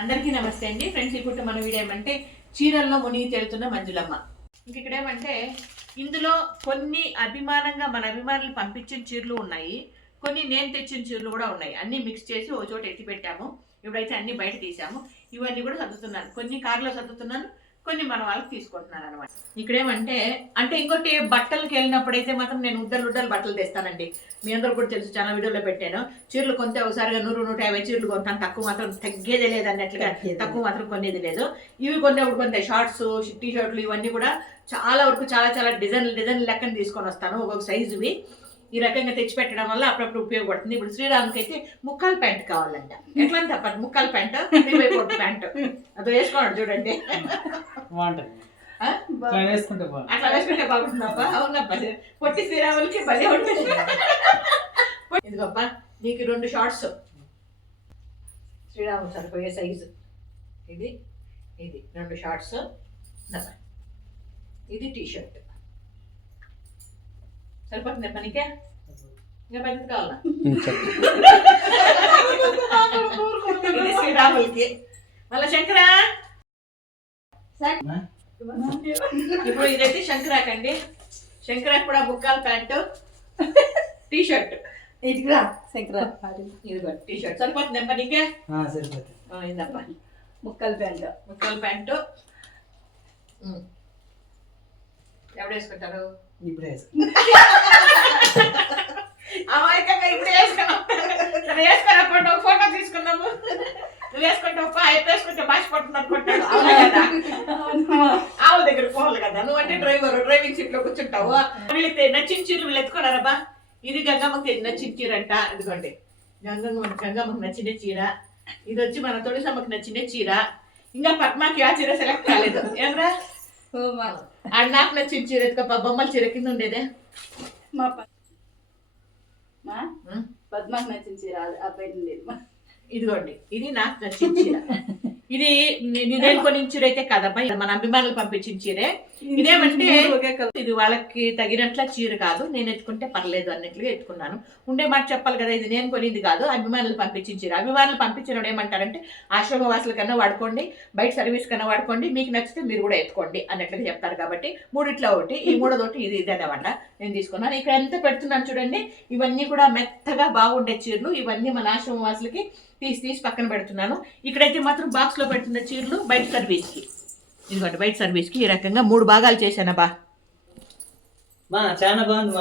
అందరికీ నమస్తే అండి ఫ్రెండ్స్. ఇప్పుడు మన వీడియో ఏమంటే చీరల్లో మునిగి తేలుతున్న మంజులమ్మ. ఇక్కడ ఏమంటే ఇందులో కొన్ని అభిమానంగా మన అభిమానులు పంపించిన చీరలు ఉన్నాయి, కొన్ని నేను తెచ్చిన చీరలు కూడా ఉన్నాయి. అన్ని మిక్స్ చేసి ఓ చోట ఎత్తి పెట్టాము. ఇప్పుడైతే అన్ని బయట తీసాము. ఇవన్నీ కూడా సర్దుతున్నాను, కొన్ని కార్లో సర్దుతున్నాను, కొన్ని మన వాళ్ళకి తీసుకుంటున్నాను అనమాట. ఇక్కడేమంటే అంటే ఇంకోటి బట్టలకి వెళ్ళినప్పుడైతే మాత్రం నేను ఉద్దలు బట్టలు తెస్తానండి. మీ అందరూ కూడా తెలుసు, చాలా వీడియోలో పెట్టాను. చీరలు కొంటే ఒకసారిగా 100-150 చీరలు కొంటాను, తక్కువ మాత్రం తగ్గేదే లేదు అన్నట్లుగా, తక్కువ మాత్రం కొనేది లేదు. ఇవి కొనేప్పుడు కొంత షార్ట్స్, టీ షర్ట్లు ఇవన్నీ కూడా చాలా వరకు చాలా డిజైన్లు లెక్కన తీసుకొని వస్తాను. ఒక్కొక్క సైజువి ఈ రకంగా తెచ్చిపెట్టడం వల్ల అప్పుడప్పుడు ఉపయోగపడుతుంది. ఇప్పుడు శ్రీరామ్కి అయితే ముక్కాల ప్యాంట్ కావాలంట. ఎట్లా తప్పదు, ముక్కాల ప్యాంట్, ప్యాంట్ అది వేసుకోండి చూడండి. అట్లా వేసుకుంటే బాగుంటుందప్ప. అవునప్ప, పొట్టి శ్రీరాములకి భలే ఉంటుంది. ఇదిగోప్ప, నీకు 2 షార్ట్స్ శ్రీరాములు సరిపోయే సైజు. ఇది 2 షార్ట్స్, ఇది టీ షర్ట్ సరిపోతుంది పనికే. ఇంకా పెద్ద కావాలా? ఇది శ్రీరాములకి. మళ్ళా శంకరా, ఇప్పుడు ఇదైతే శంకరాకండి. శంకరా కూడా ముక్కాల ప్యాంటు, టీ షర్ట్. ఇదిగా శంకరా, ఇదిగో టీ షర్ట్ సరిపోతుంది పనికే. ఇందప్ప ముక్కల ప్యాంటు. ఎవడు వేసుకుంటారు? ఇప్పుడు అమాయకంగా ఇప్పుడు వేసుకున్నప్పుడు ఫోటో తీసుకున్నాము. నువ్వు వేసుకుంటావు, వేసుకుంటే మాసిపోతుంది అనుకుంటాడు. ఆవుల దగ్గర పోవాలి కదా, నువ్వు అంటే డ్రైవింగ్ సీట్ లో కూర్చుంటావు. వీళ్ళకి నచ్చిన చీరలు వీళ్ళు ఎత్తుకున్నారబ్బా. ఇది గంగమ్మకి నచ్చిన చీర అంట. ఇదిగోండి గంగమ్మకి నచ్చిన చీర. ఇది వచ్చి మన తొలిసమ్మకి నచ్చిన చీర. ఇంకా పద్మాకి ఆ చీర సెలెక్ట్ కాలేదు. ఏమరా అది నాకు నచ్చిన చీర ఎత్తుకప్ప. బొమ్మల చీర కింద ఉండేదే పద్మాకి నచ్చిన చీర. ఇదిగోండి, ఇది నాకు నచ్చిన చీర. ఇది నేను కొన్ని చీర అయితే కదమ్మా, మన అభిమానులు పంపించిన చీరే. ఇదేమంటే ఇది వాళ్ళకి తగినట్ల చీర కాదు, నేను ఎత్తుకుంటే పర్లేదు అన్నట్లుగా ఎత్తుకున్నాను. ఉండే మాట చెప్పాలి కదా, ఇది నేను కొనిది కాదు, అభిమానులు పంపించిన చీర. అభిమానులు పంపించిన ఏమంటారంటే ఆశ్రమవాసుల కన్నా వాడుకోండి, బయట సర్వీస్ కన్నా వాడుకోండి, మీకు నచ్చితే మీరు కూడా ఎత్తుకోండి అన్నట్లుగా చెప్తారు. కాబట్టి మూడిట్లో ఒకటి, ఈ మూడోదోటి ఇది అనమాట నేను తీసుకున్నాను. ఇక్కడ ఎంత పెడుతున్నాను చూడండి. ఇవన్నీ కూడా మెత్తగా బాగుండే చీరలు. ఇవన్నీ మన ఆశ్రమవాసులకి తీసి పక్కన పెడుతున్నాను. ఇక్కడైతే మాత్రం బాక్స్ లో పెడుతున్న చీరలు బయట సర్వీస్కి. ఇదిగోండి బయట సర్వీస్కి ఈ రకంగా 3 భాగాలు చేశానబ్బా. చాలా బాగుంది.